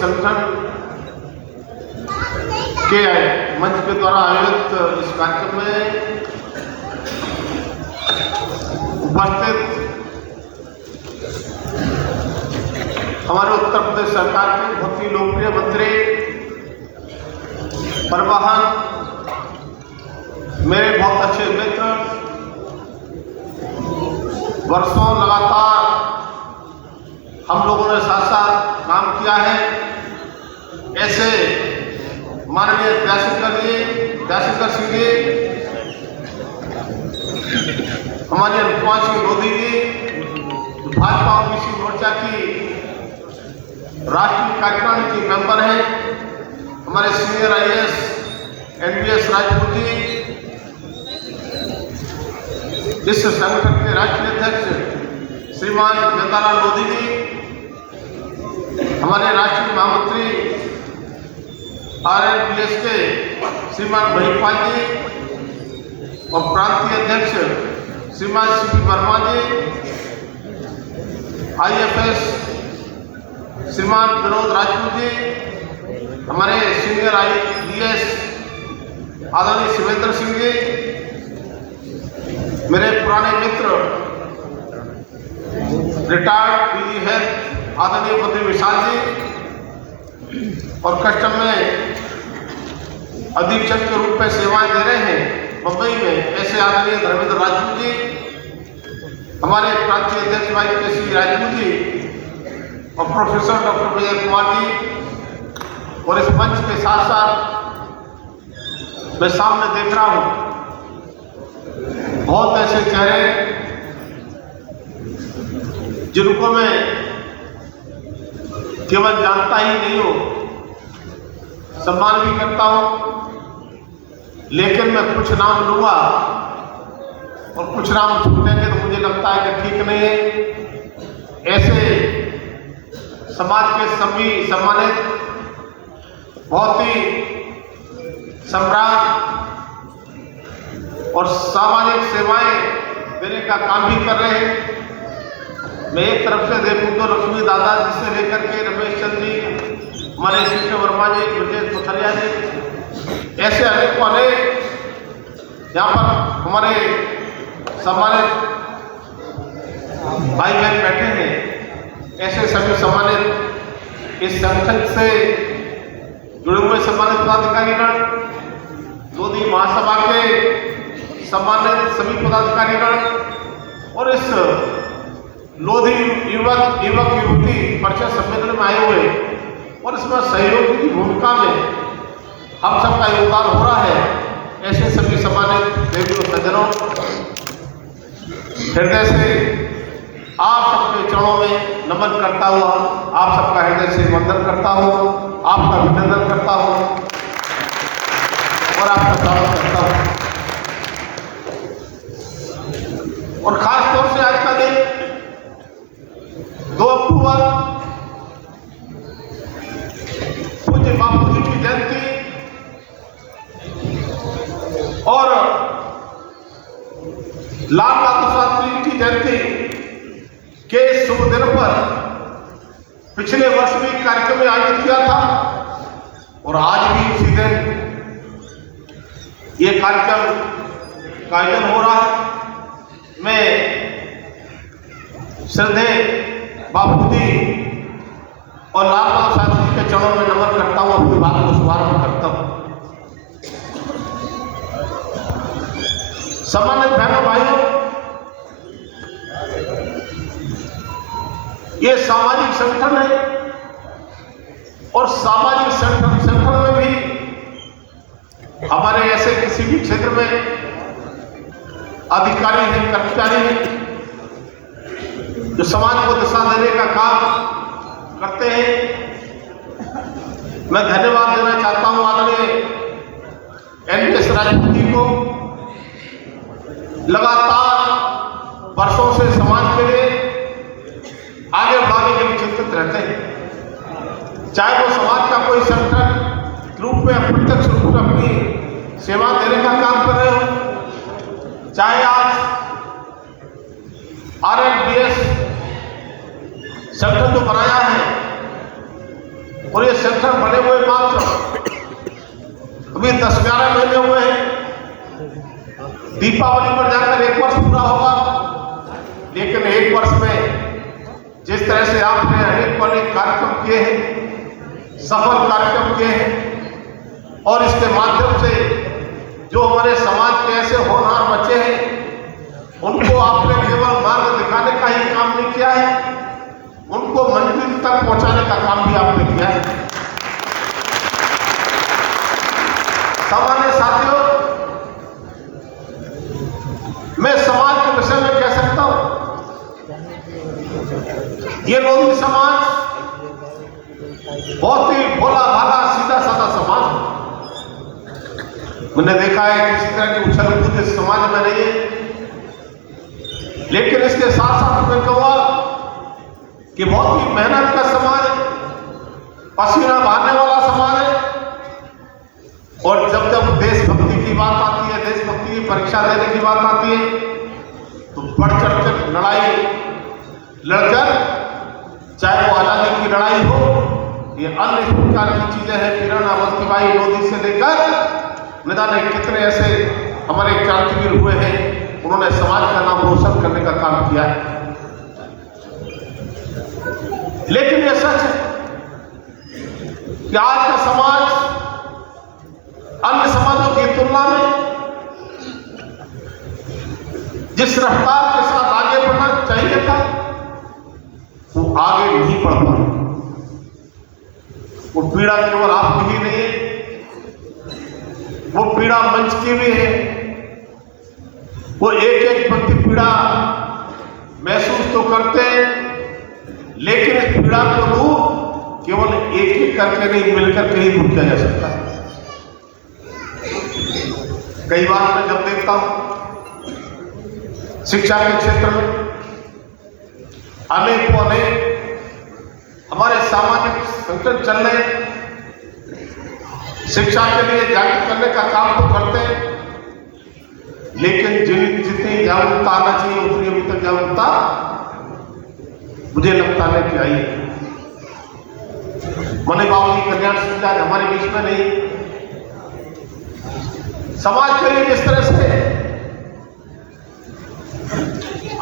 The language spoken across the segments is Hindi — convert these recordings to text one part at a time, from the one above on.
संगठन के मंच के द्वारा आयोजित इस कार्यक्रम में उपस्थित हमारे उत्तर प्रदेश सरकार के बहुत ही लोकप्रिय मंत्री परिवहन, मेरे बहुत अच्छे मित्र, वर्षों लगातार हम लोगों ने साथ साथ काम किया है, ऐसे माननीय दयाशंकर सिंह जी, हमारे अनुपमा सिंह लोधी जी, भाजपा ओबीसी मोर्चा की राष्ट्रीय कार्यकारिणी की मेंबर हैं, हमारे senior IAS NVS Rajput ji, इस संगठन के राष्ट्रीय अध्यक्ष श्रीमान जताराम लोधी जी, हमारे राष्ट्रीय महामंत्री RNPS के श्रीमान महिपाल जी और प्रांतीय अध्यक्ष श्रीमान CP वर्मा जी, IFS श्रीमान विनोद राजपूत जी, हमारे सीनियर IES आदरणीय शिवेंद्र सिंह जी, मेरे पुराने मित्र रिटायर्ड PG हेल्थ आदरणीय बद्री विशाल जी, और कस्टम में अधीक्षक के रूप में सेवाएं दे रहे हैं मुंबई में ऐसे आदरणीय धर्मेंद्र राजपूत जी, हमारे प्रांतीय अध्यक्ष भाई KC राजपूत जी और प्रोफेसर डॉक्टर विजय कुमार जी, और इस मंच के साथ साथ मैं सामने देख रहा हूं बहुत ऐसे चेहरे जिनको मैं केवल जानता ही नहीं हूं, सम्मान भी करता हूं, लेकिन मैं कुछ नाम लूंगा और कुछ नाम छूटेंगे तो मुझे लगता है कि ठीक नहीं है। ऐसे समाज के सभी सम्मानित, बहुत ही सम्राट और सामाजिक सेवाएं देने का काम भी कर रहे हैं। मैं एक तरफ से देखूं तो लक्ष्मी दादा जी से लेकर के रमेश चंद्र जी, हमारे CP वर्मा जी, ब्रजेश पथरिया जी, ऐसे अनेक यहाँ पर हमारे सम्मानित भाई बहन बैठे हैं। ऐसे सभी सम्मानित इस संगठन से जुड़े हुए सम्मानित पदाधिकारीगण, लोधी महासभा के सम्मानित सभी पदाधिकारीगण और इस लोधी युवक युवती परिषद सम्मेलन में आए हुए और इसमें सहयोगी की भूमिका में हम सबका योगदान हो रहा है। ऐसे सभी सम्मानित देवी और सज्जनों, हृदय से आप सबके चरणों में नमन करता हुआ, आप सबका हृदय से वंदन करता हूँ, आपका अभिनंदन करता हूँ और आपका स्वागत करता हूँ। और खास तौर से आज का दिन 2 अक्टूबर पूज्य बापू जी की जयंती और लाल बहादुर शास्त्री की जयंती के शुभ दिन पर पिछले वर्ष भी कार्यक्रम में आयोजित किया था और आज भी उसी दिन ये कार्यक्रम का आयोजन हो रहा है। मैं श्रद्धेय बापू जी और लाल बहादुर शास्त्री के चरणों में नमन करता हूँ, अपनी बात को शुभारंभ करता हूँ। सम्मानित बहनों भाइयों, ये सामाजिक संगठन है और सामाजिक संगठन में भी हमारे ऐसे किसी भी क्षेत्र में अधिकारी हैं, कर्मचारी हैं जो समाज को दिशा देने का काम करते हैं। मैं धन्यवाद देना चाहता हूं आदरणीय NVS राजपूत जी को, लगातार वर्षों से समाज के लिए आगे बढ़ाने के लिए चिंतित रहते हैं। चाहे वो समाज का कोई संगठन रूप में अप्रत्यक्ष रूप में अपनी सेवा देने का काम कर रहे हो, चाहे आज RNPS संगठन जो बनाया है और ये सेंटर बने हुए मात्र अभी 10-11 महीने हुए हैं। दीपावली पर जाकर 1 वर्ष पूरा होगा, लेकिन 1 वर्ष में जिस तरह से आपने अनेक कार्यक्रम किए हैं, सफल कार्यक्रम किए हैं, और इसके माध्यम से जो हमारे समाज के ऐसे होनहार बच्चे हैं उनको आपने केवल मार्ग दिखाने का ही काम नहीं किया है, उनको मंजिल तक पहुंचाने का काम भी आपने किया है। सामान्य साथियों, मैं समाज के विषय में कह सकता हूं, ये लोधी समाज बहुत ही भोला भाला सीधा साधा समाज है। मैंने देखा है किसी तरह की उछल कूद इस समाज में नहीं है, लेकिन इसके साथ साथ मैं कहूंगा कि बहुत ही मेहनत का समाज है, पसीना बहाने वाला समाज है। और जब जब देशभक्ति की बात आती है, देशभक्ति की परीक्षा देने की बात आती है, तो बढ़ चढ़कर लड़ाई लड़कर, चाहे वो आजादी की लड़ाई हो, ये अन्य प्रकार की चीजें हैं, किरण अवस्थीबाई लोधी से लेकर न जाने कितने ऐसे हमारे क्रांतिवीर हुए हैं, उन्होंने समाज का नाम रोशन करने का काम किया है। लेकिन यह सच है कि आज का समाज अन्य समाजों की तुलना में जिस रफ्तार के साथ आगे बढ़ना चाहिए था, वो आगे नहीं बढ़ पा। वो पीड़ा केवल आपकी ही नहीं है, वो पीड़ा मंच की भी है। वो एक व्यक्ति पीड़ा महसूस तो करते हैं, लेकिन इस पीड़ा को दूर केवल एक करके नहीं, मिलकर के ही दूर किया जा सकता है। कई बार मैं जब देखता हूं शिक्षा के क्षेत्र में अनेकों हमारे सामाजिक संकट चल रहे हैं, शिक्षा के लिए जागरूक करने का काम तो करते हैं, लेकिन जितनी जागरूकता आना चाहिए उतनी अभी तक जागरूकता मुझे लगता नहीं कि आई है। मने बाबू की कल्याण सुविधा हमारे बीच में नहीं। समाज के लिए किस तरह से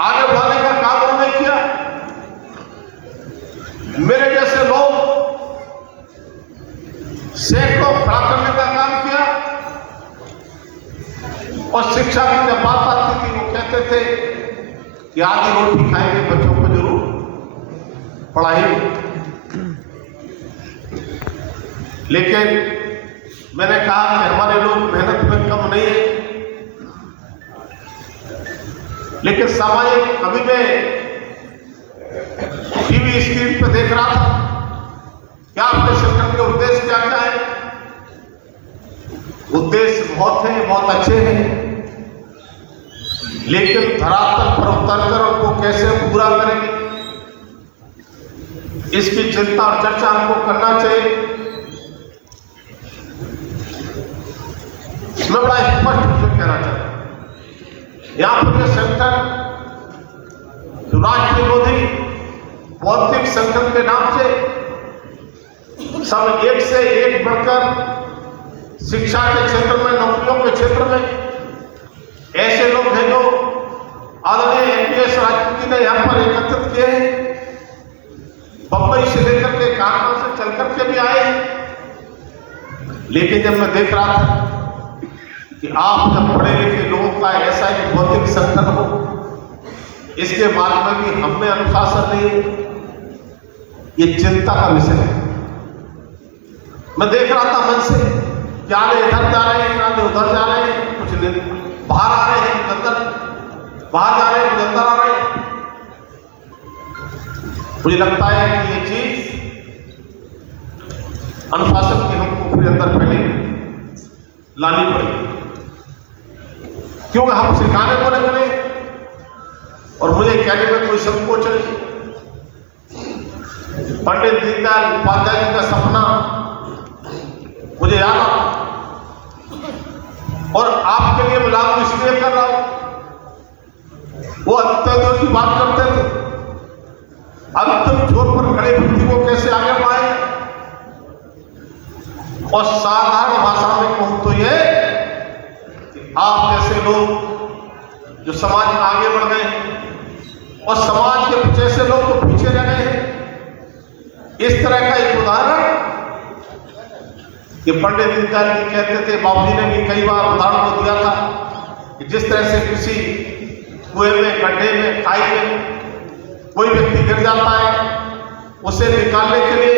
आगे बढ़ाने का काम उन्होंने किया, मेरे जैसे लोग सैकड़ों खड़ा करने का काम किया। और शिक्षा की जब बात आती थी, वो कहते थे कि आधी रोटी खाएंगे, बच्चों को जरूर पढ़ाएंगे। लेकिन मैंने कहा कि हमारे लोग मेहनत में कम नहीं है, लेकिन सामाजिक अभी मैं टीवी स्क्रीन पर देख रहा था क्या आपके संगठन के उद्देश्य क्या क्या है। उद्देश्य बहुत है, बहुत अच्छे हैं, लेकिन धरातल पर उतरकर उनको कैसे पूरा करेंगे, इसकी चिंता और चर्चा हमको करना चाहिए। मैं बड़ा स्पष्ट रूप से कहना चाहता हूं, यहां पर यह संगठन राष्ट्रीय लोधी बौद्धिक संगठन के नाम से सब एक से एक बढ़कर शिक्षा के क्षेत्र में, नौकरियों के क्षेत्र में ऐसे लोग हैं जो आदरणीय एमपीएस राष्ट्रपति ने यहां पर एकत्रित किए हैं। बंबई से लेकर के कानपुर से चल करके भी आए हैं। लेकिन जब मैं देख रहा था कि आप जब पढ़े लिखे लोगों का ऐसा एक बौद्धिक संगठन हो, इसके बारे में भी हम में अनुशासन नहीं है, ये चिंता का विषय है। मैं देख रहा था मन से क्या इधर जा रहे हैं, क्या उधर जा रहे हैं, कुछ दिन बाहर आ रहे हैं, अंदर बाहर जा रहे हैं, अंदर आ रहे हैं। मुझे लगता है कि ये चीज अनुशासन की हमको अपने अंदर पहले लानी पड़ेगी, क्योंकि हम सिखाने को नहीं बने और मुझे कहने में कोई संकोच नहीं। पंडित दीनदयाल उपाध्याय जी का सपना मुझे याद आता और आपके लिए मैं लागू इसलिए कर रहा हूं। वो अंत्योदय की बात करते थे, अंतिम छोर पर खड़े व्यक्ति को कैसे आगे बढ़ाए, और साधारण भाषा में कहूं तो ये कि आप जैसे लोग जो समाज में आगे बढ़ गए हैं और समाज के जैसे लोग तो पीछे रह गए हैं, इस तरह का एक उदाहरण कि पंडित दीनदयाल जी कहते थे, बाबू जी ने भी कई बार उदाहरण को दिया था कि जिस तरह से किसी कुएं में, गड्ढे में, खाई में कोई व्यक्ति गिर जाता है, उसे निकालने के लिए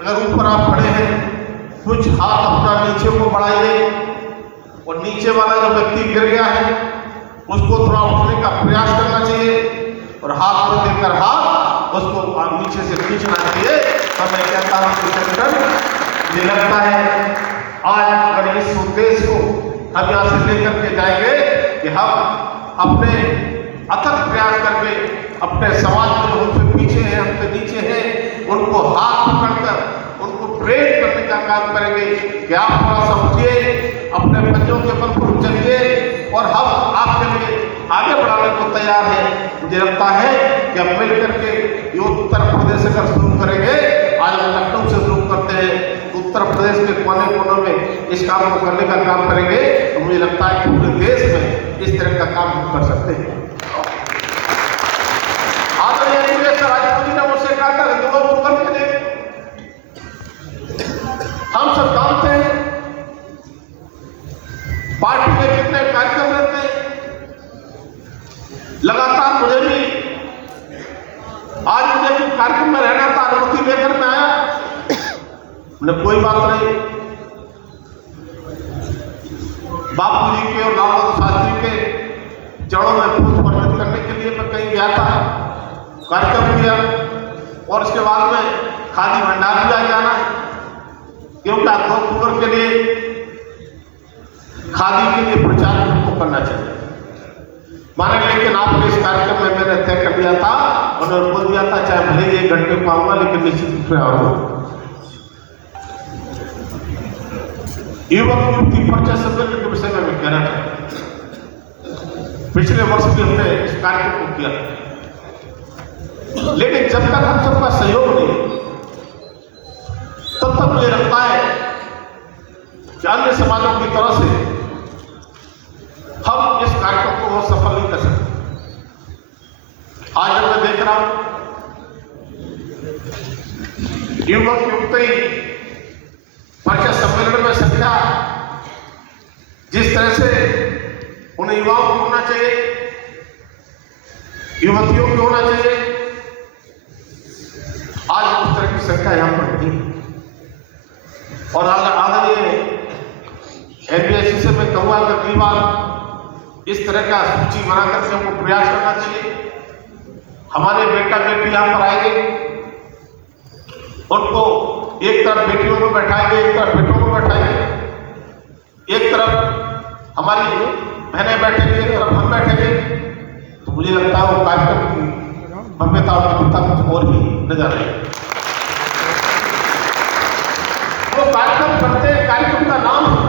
अगर ऊपर आप खड़े हैं, कुछ हाथ अपना नीचे को बढ़ाइए और नीचे वाला जो व्यक्ति गिर गया है उसको थोड़ा उठने का प्रयास करना चाहिए और हाथ को देकर हाथ उसको नीचे से खींचना चाहिए। तो मैं कहता हूं कि मुझे लगता है आज अगर इस उद्देश्य को हम यहाँ से लेकर के जाएंगे कि हम अपने अथक प्रयास करके अपने समाज में जो हमसे पीछे हैं, हमसे नीचे हैं, उनको हाथ पकड़कर उनको प्रेरित करने का काम करेंगे कि आप थोड़ा सा उठिए, अपने बच्चों के बल पर चलिए और हम आपके लिए आगे बढ़ाने को तैयार हैं। मुझे लगता है कि अब मिलकर के ये उत्तर प्रदेश अगर शुरू करेंगे, आज हम लखनऊ से शुरू करते हैं, उत्तर प्रदेश के कोने कोनों में इस काम को करने का काम करेंगे, तो मुझे लगता है कि पूरे देश में इस तरह का काम हम कर सकते हैं। राजपूत ने मुझसे कहा था कि 2 अक्टूबर के दिन हम सब जानते हैं पार्टी के कितने कार्यक्रम रहते हैं, लगातार मुझे भी आज मुझे भी कार्यक्रम में रहना था, अनुमति लेकर मैं आया, मैंने कोई बात नहीं, बापू जी के और लाल बहादुर शास्त्री के जड़ों में पुष्प अर्पित करने के लिए मैं कहीं गया था, कार्यक्रम किया और इसके बाद में खादी भंडार भी आ जाना है, क्योंकि 2 अक्टूबर के लिए खादी के लिए प्रचार हमको करना चाहिए माने। लेकिन आपने इस कार्यक्रम में मैंने तय कर दिया था और मैंने बोल दिया था चाहे भले ही 1 घंटे को आऊंगा लेकिन निश्चित रूप से आऊंगा। युवक युवती परिचय सम्मेलन के विषय में मैं कहना चाहता, पिछले वर्ष भी हमने इस कार्यक्रम को किया, लेकिन जब तक हम सबका सहयोग नहीं तब तक मुझे लगता है कि अन्य समाजों की तरह से हम इस कार्यक्रम को बहुत सफल नहीं कर सकते। आज जब मैं देख रहा हूं युवक युवती परिचय सम्मेलन में संख्या जिस तरह से उन युवाओं को होना चाहिए, युवतियों को होना चाहिए, आज उस तरह की संख्या यहां पर नहीं। और आदरणीय एनबीएससी से मैं कहूंगा कि अगली बार इस तरह का सूची बनाकर के हमको प्रयास करना चाहिए। हमारे बेटा बेटी यहां पर आएंगे, उनको एक तरफ बेटियों को बैठाएंगे, एक तरफ बेटों को बैठाएंगे, एक तरफ हमारी बहनें बैठेंगे, एक तरफ हम बैठेंगे, तो मुझे लगता है वो कार्यक्रम की भव्यता और विविधता कुछ और ही नजर आएगी। वो कार्यक्रम करते हैं, कार्यक्रम का नाम है,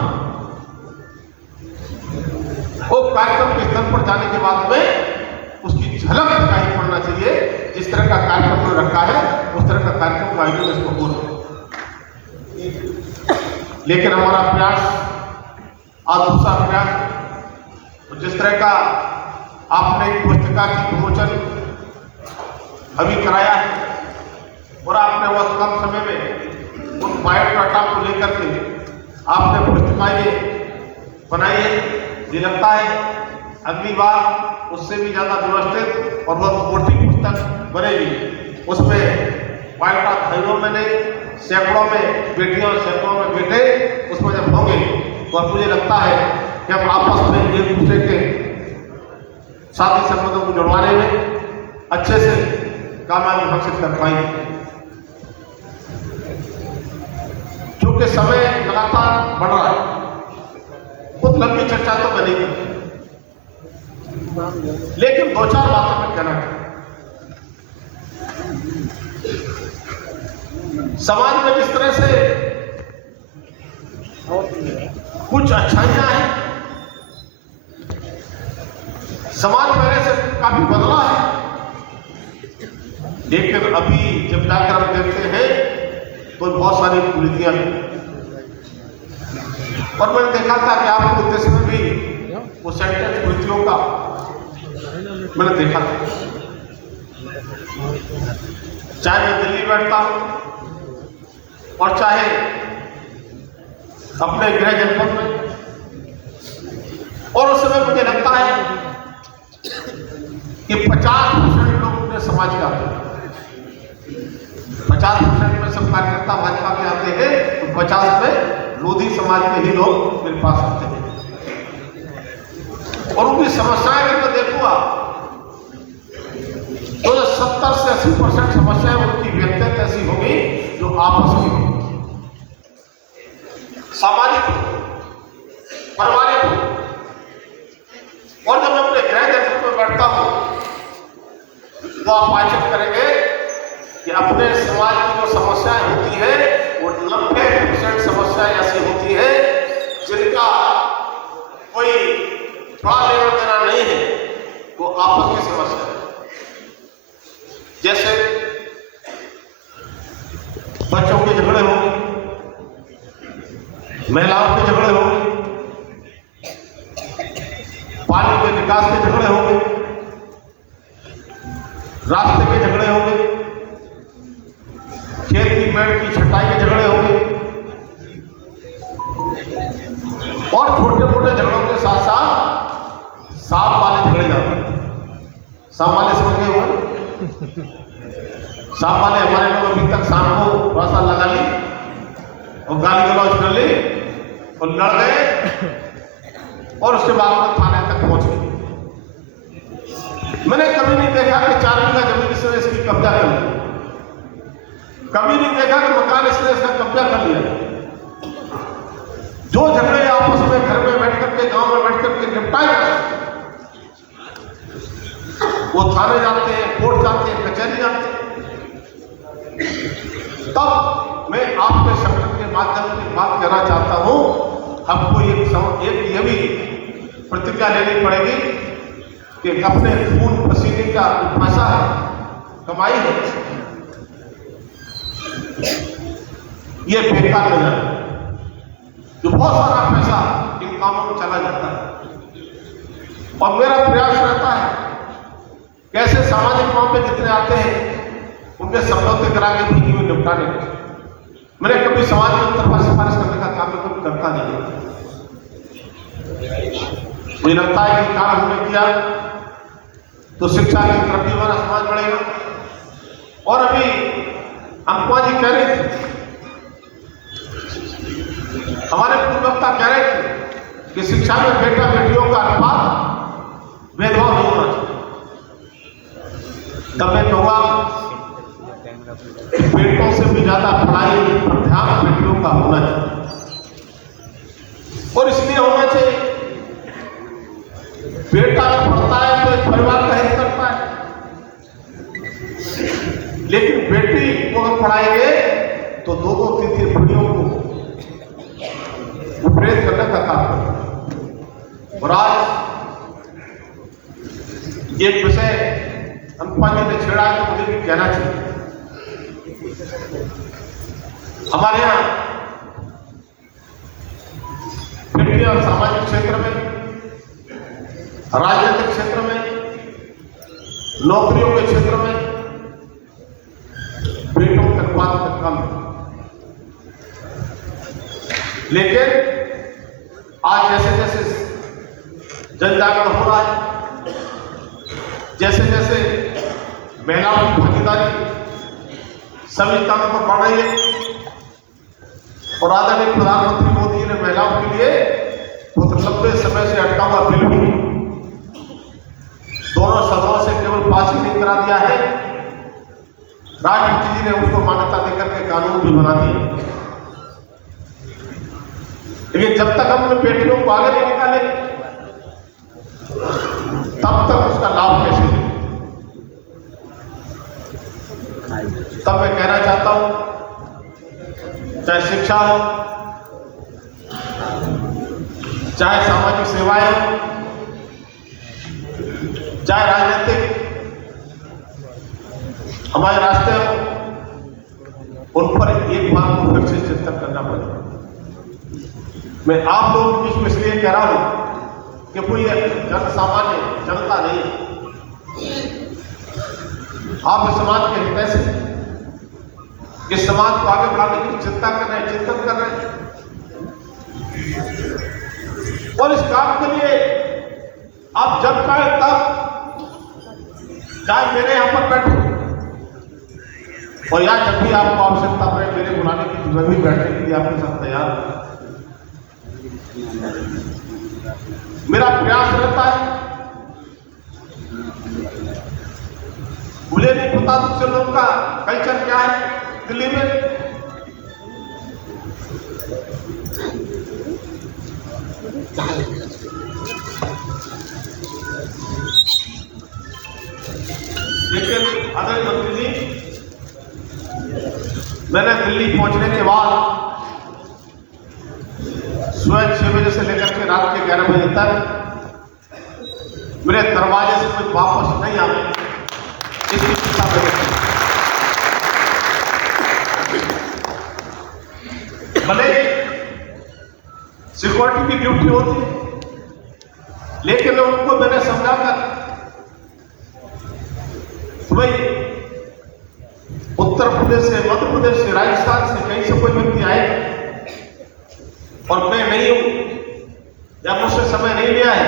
वो कार्यक्रम के स्तर पर जाने के बाद में उसकी झलक दिखाई पड़ना चाहिए। जिस तरह का कार्यक्रम में रखा है उस तरह का कार्यक्रम का आयोजन इसको हो रहा है। लेकिन हमारा प्रयास आज दूसरा प्रयास, जिस तरह का आपने एक पुस्तिका की विमोचन अभी कराया है और आपने वह कम समय में उन बायोडाटा को लेकर के आपने पुस्तिकाएं बनाई है, मुझे लगता है अगली बार उससे भी ज्यादा व्यवस्थित और बहुत मोटी पुस्तक बनेगी। उसमें बायोडाटा भाइयों में नहीं, सैकड़ों में बेटियों और सैकड़ों में बेटे उसमें जब होंगे तो मुझे लगता है कि हम आपस में एक दूसरे के साथी संबंधों को जुड़वाने में अच्छे से कामयाबी हासिल कर पाएंगे। क्योंकि समय लगातार बढ़ रहा है, बहुत लंबी चर्चा तो मैं नहीं करूं, लेकिन 2-4 बातें मैं कहना चाहूं। समाज में जिस तरह से कुछ अच्छाइयां हैं, समाज पहले से काफी बदला है, लेकिन अभी जब जाकर हम देखते हैं तो बहुत सारी कुरीतियां हैं। और मैंने देखा था कि आपके उद्देश्य में भी वो सेंटेंस कृतियों का मैंने देखा था। चाहे मैं दिल्ली बैठता हूं और चाहे अपने गृह जनपद में, और उस समय मुझे लगता है कि 50% लोग अपने समाज के आते हैं। 50% में सब कार्यकर्ता भाजपा के आते हैं, तो 50 में लोधी समाज के ही लोग मेरे पास आते हैं। और उनकी समस्याएं अगर मैं देखूंगा तो 70 से 80% समस्याएं उनकी व्यक्तिगत ऐसी होगी जो आपस की होगी, सामाजिक हो, पारिवारिक हो। और जब मैं अपने गृह जनपद में बैठता हूं तो आप आचरण करेंगे कि अपने समाज की जो समस्याएं होती है वो 90% समस्याएं ऐसी होती है जिनका कोई थोड़ा लेना देना नहीं है, वो आपस की समस्या है। जैसे बच्चों के झगड़े होंगे, महिलाओं के झगड़े होंगे, पानी के निकास के झगड़े होंगे, रास्ते के झगड़े होंगे, खेत की पेड़ की छटाई के झगड़े होंगे, और छोटे मोटे झगड़ों के साथ साथ सांप वाले झगड़े जाते हैं। सांप वाले समझ गए होंगे? सांप वाले हमारे लोग अभी तक सांप को थोड़ा सा लगा ली और गाली गलौज कर ली और लड़ गए और उसके बाद में थाने तक पहुंच गए। मैंने कभी नहीं देखा कि 4 बीघा जमीन इसने इसकी कब्जा कर लिया, कभी नहीं देखा कि मकान इसने इसका कब्जा कर लिया। जो झगड़े आपस में घर में बैठ करके, गांव में बैठ करके निपटाए जाते हैं, वो थाने जाते हैं, कोर्ट जाते हैं, कचहरी जाते हैं। तब मैं आपके संगठन के माध्यम से बात करना चाहता हूं, हमको एक ये भी प्रतिज्ञा लेनी पड़ेगी कि अपने खून पसीने का पैसा है, कमाई है, ये बेकार हो जाए। जो बहुत सारा पैसा इन कामों में चला जाता है, और मेरा प्रयास रहता है कैसे सामाजिक मामले जितने आते हैं उनके समझौते करा के भी निपटाने। मैंने कभी समाज में तरफा सिफारिश करने का काम कभी करता नहीं। मुझे लगता है कि काम हमने किया तो शिक्षा की तरफ भी हमारा समाज बढ़ेगा। और अभी अंकुआ जी कह रहे थे, हमारे पूर्ववक्ता कह रहे थे कि शिक्षा में बेटा बेटियों का अनुपात भेदभाव नहीं होना चाहिए। तब मैं कहूँगा बेटों से भी ज्यादा पढ़ाई पर ध्यान बेटियों का होना चाहिए, और इसलिए होना चाहिए बेटा पढ़ता है तो एक परिवार का हित करता है, लेकिन बेटी को अगर पढ़ाएंगे तो 2-2, 3-3 पीढ़ियों को प्रेरित करने का काम करता है। और आज ये विषय अनुपमा जी ने छेड़ा है तो मुझे भी कहना चाहिए। हमारे यहाँ बेटियां सामाजिक क्षेत्र में, राजनीतिक क्षेत्र में, नौकरियों के क्षेत्र में बेटों का अनुपात कम है। लेकिन आज जैसे जैसे जनजागरण हो रहा है, जैसे जैसे महिलाओं की भागीदारी सभी स्थानों पर बढ़ रही है, और आदरणीय प्रधानमंत्री मोदी जी ने महिलाओं के लिए बहुत लंबे समय से अटका हुआ बिल भी दोनों सदनों से केवल पास ही नहीं करा दिया है, राष्ट्रपति जी ने उसको मान्यता देकर के कानून भी बना दिए। लेकिन जब तक हम अपने बेटियों को आगे नहीं निकाले तब तक उसका लाभ कैसे ले। तब मैं कहना चाहता हूं, चाहे शिक्षा हो, चाहे सामाजिक सेवाएं हो, चाहे राजनीतिक हमारे रास्ते हो, उन पर एक बार को फिर से चिंतन करना पड़ेगा। मैं आप लोगों के बीच में इसलिए कह रहा हूं कि कोई जन सामान्य जनता नहीं, आप इस समाज के हित से इस समाज को आगे बढ़ाने की चिंता कर रहे हैं, चिंतन कर रहे हैं, और इस काम के लिए आप जब चाहे तब चाहे मेरे यहां पर बैठो, और या जब भी आपको आवश्यकता पड़े मेरे बुलाने की, मैं भी बैठने के लिए आपके साथ तैयार हूं। मेरा प्रयास रहता है, मुझे नहीं पता दूसरे लोग का कल्चर क्या है दिल्ली में, लेकिन आदरणीय मंत्री जी, मैंने दिल्ली पहुंचने के बाद सुबह 6 बजे से लेकर के रात के 11 बजे तक मेरे दरवाजे से कोई वापस नहीं आवे, इसकी चिंता करें। भले सिक्योरिटी की ड्यूटी होती है, लेकिन उनको मैंने समझाकर भाई उत्तर प्रदेश से, मध्य प्रदेश से, राजस्थान से कहीं से कोई व्यक्ति आए और मैं नहीं हूं या मुझसे समय नहीं लिया है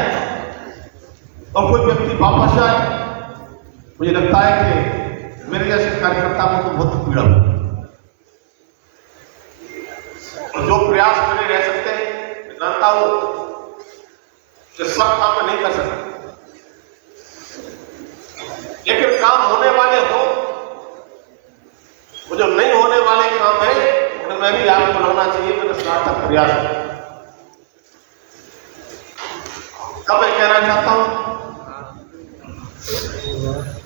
और कोई व्यक्ति वापस आए, मुझे लगता है कि मेरे जैसे कार्यकर्ता को तो बहुत पीड़ा हो, और जो प्रयास मेरे रह सकते हैं जानता हूं कि सब काम मैं नहीं कर सकता, लेकिन काम होने वाले हो, वो जो नहीं होने वाले काम है उनमें भी आपको लाना चाहिए, मेरा सार्थक प्रयास है। अब मैं कहना चाहता हूं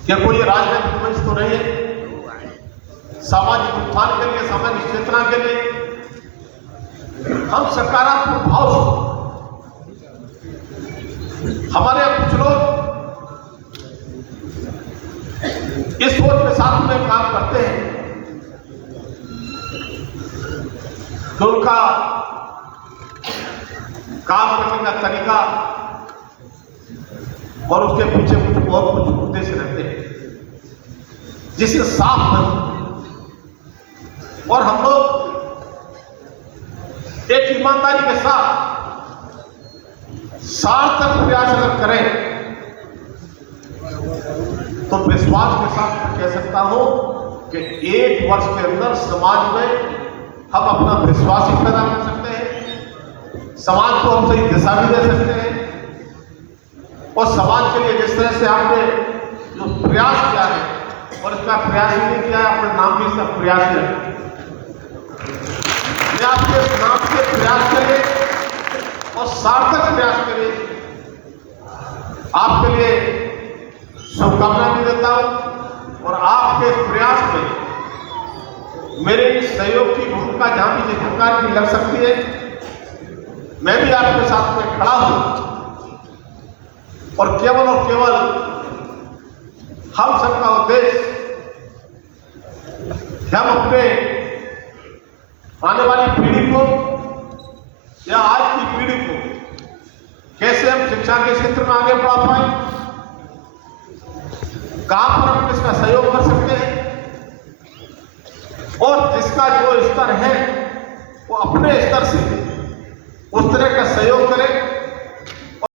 कि कोई राजनीतिक मंच तो नहीं है, सामाजिक उत्थान के लिए, सामाजिक चेतना के लिए हम सकारात्मक भाव से, हमारे कुछ लोग इस सोच के साथ में काम करते हैं कि उनका काम करने का तरीका और उसके पीछे कुछ और कुछ उद्देश्य रहते हैं जिससे साफ नहीं, और हम लोग एक ईमानदारी के साथ सार्थक प्रयास अगर करें तो विश्वास के साथ मैं कह सकता हूं कि 1 वर्ष के अंदर समाज में हम अपना विश्वास ही पैदा कर सकते हैं, समाज को हम सही दिशा भी दे सकते हैं, और समाज के लिए जिस तरह से आपने जो प्रयास किया है, और इसका प्रयास ही नहीं किया है, अपने नाम भी इसका प्रयास है, मैं आपके नाम के प्रयास के लिए और सार्थक प्रयास के लिए आपके लिए शुभकामना भी देता हूं, और आपके प्रयास में मेरे सहयोग की भूमिका जहां भी जिस प्रकार की लग सकती है, मैं भी आपके साथ में खड़ा हूं, और केवल हम सबका उद्देश्य हम अपने आने वाली पीढ़ी को या आज की पीढ़ी को कैसे हम शिक्षा के क्षेत्र में आगे बढ़ा पाए, कहां पर हम इसका सहयोग कर सकते हैं, और जिसका जो स्तर है वो अपने स्तर से उस तरह का सहयोग करें